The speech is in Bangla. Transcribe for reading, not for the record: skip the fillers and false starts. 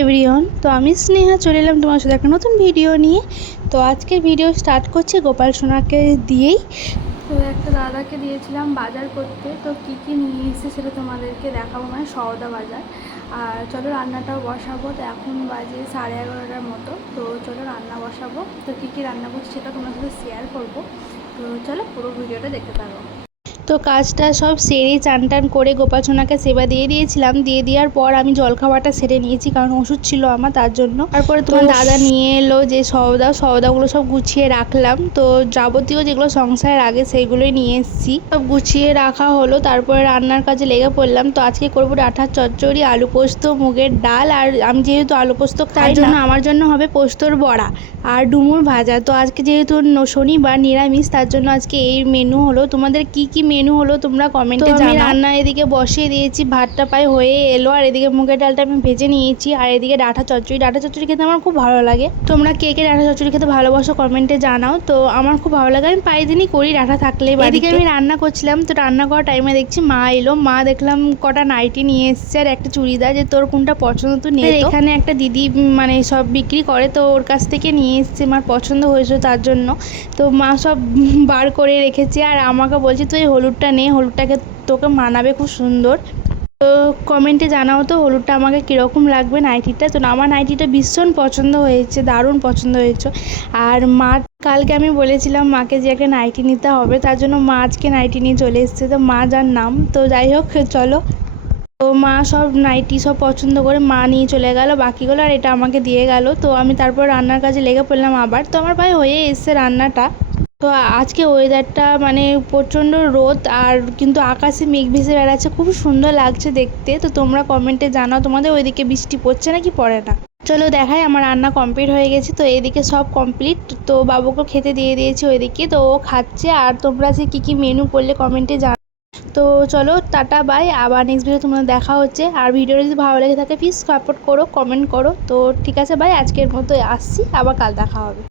এভরিওয়ান, তো আমি স্নেহা চলে এলাম তোমার সাথে একটা নতুন ভিডিও নিয়ে। তো আজকের ভিডিও স্টার্ট করছি গোপাল সোনাকে দিয়েই। তো একটা দাদাকে দিয়েছিলাম বাজার করতে, তো কী কী নিয়ে এসেছে সেটা তোমাদেরকে দেখাবো, মানে সওদা বাজার। আর চলো রান্নাটাও বসাবো। তো এখন বাজে 11:30টার মতো। তো চলো রান্না বসাবো। তো কী কী রান্না করছি সেটা তোমার সাথে শেয়ার করবো। তো চলো পুরো ভিডিওটা দেখতে থাকো। তো কাজটা সব সেরে চান টান করে গোপাল সোনাকে সেবা দিয়ে দিয়েছিলাম। দিয়ে দেওয়ার পর আমি জলখাবারটা সেরে নিয়েছি, কারণ ওষুধ ছিল আমার, তার জন্য। তারপরে তোমার দাদা নিয়ে এলো যে সওদাগুলো সব গুছিয়ে রাখলাম। তো যাবতীয় যেগুলো সংসারের আগে সেইগুলোই নিয়ে এসেছি, সব গুছিয়ে রাখা হলো। তারপরে রান্নার কাজে লেগে পড়লাম। তো আজকে করবো ডাঁটার চচ্চড়ি, আলু পোস্ত, মুগের ডাল। আর আমি যেহেতু আলু পোস্ত খাই না, আমার জন্য হবে পোস্তর বড়া আর ডুমুর ভাজা। তো আজকে যেহেতু শনিবার নিরামিষ, তার জন্য আজকে এই মেনু হলো। তোমাদের কি কি মেনু হলো তোমরা কমেন্টে জানাও। আমি রান্না এদিকে বসিয়ে দিয়েছি, ভাতটা প্রায় হয়ে এলো। আর এদিকে মুগের ডালটা আমি ভেজে নিয়েছি। আর এদিকে ডাঁটা চচ্চড়ি খেতে আমার খুব ভালো লাগে। তোমরা কে কে ডাঁটা চচ্চড়ি খেতে ভালোবাসো কমেন্টে জানাও। তো আমার খুব ভালো লাগে, আমি প্রায় দিনই করি ডাঁটা থাকলে। এদিকে আমি রান্না করছিলাম। তো রান্না করার টাইমে দেখছি মা এলো। মা দেখলাম কটা নাইটি নিয়ে এসছে আর একটা চুড়িদার, যে তোর কোনটা পছন্দ তো নিয়ে। এখানে একটা দিদি মানে সব বিক্রি করে, তো ওর কাছ থেকে নিয়ে এসছে। আমার পছন্দ হয়েছে তার জন্য। তো মা সব বার করে রেখেছে আর আমাকে বলছে তুই হলুদটা নে, হলুদটাকে তোকে মানাবে খুব সুন্দর। তো কমেন্টে জানাও তো হলুদটা আমাকে কীরকম লাগবে নাইটিটা। তো আমার নাইটিটা ভীষণ পছন্দ হয়েছে, দারুণ পছন্দ হয়েছে। আর মা কালকে আমি বলেছিলাম মাকে যে একটা নাইটি নিতে হবে, তার জন্য মা আজকে নাইটি নিয়ে চলে এসেছে। তো মা যার নাম। তো যাই হোক চলো। তো মা সব নাইটি সব পছন্দ করে মা নিয়ে চলে গেল বাকিগুলো, আর এটা আমাকে দিয়ে গেল। তো আমি তারপর রান্নার কাজে লেগে পড়লাম আবার। তো আমার প্রায় হয়ে এসছে রান্নাটা। তো আজকে ওয়েদারটা মানে প্রচণ্ড রোদ, আর কিন্তু আকাশে মেঘ ভেসে বেড়াচ্ছে, খুব সুন্দর লাগছে দেখতে। তো তোমরা কমেন্টে জানাও তোমাদের ওইদিকে বৃষ্টি পড়ছে নাকি পড়ে না। চলো দেখাই, আমার রান্না কমপ্লিট হয়ে গেছে। তো এদিকে সব কমপ্লিট। তো বাবুকে খেতে দিয়ে দিয়েছি ওইদিকে, তো ও খাচ্ছে। আর তোমরা যে কী কী মেনু করলে কমেন্টে জানাও। তো চলো টাটা বাই, আবার নেক্সট ভিডিও তোমরা দেখা হচ্ছে। আর ভিডিওটা যদি ভালো লেগে থাকে প্লিজ সাপোর্ট করো, কমেন্ট করো। তো ঠিক আছে বাই, আজকের মতো আসছি, আবার কাল দেখা হবে।